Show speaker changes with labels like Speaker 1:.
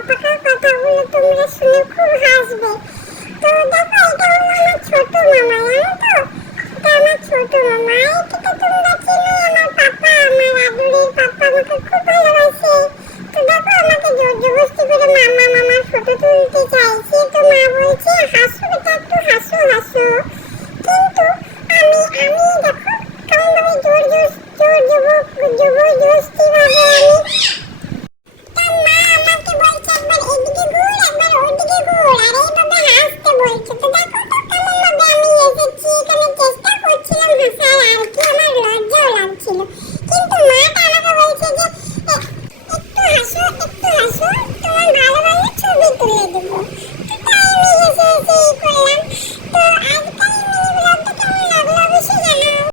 Speaker 1: আমার পাকা কথাগুলো তোমরা শুনে খুব হাসবে তো দেখো এটা হলো আমার ছোট মামা জানো তো এটা আমার ছোট মামা এটাকে তোমরা চেনো আমার পাপা আমার আদুরের পাপা আমাকে খুব ভালোবাসে। তো দেখো, আমাকে জোর জবরদস্তি করে মামা মামার ফটো তুলতে চাইছে।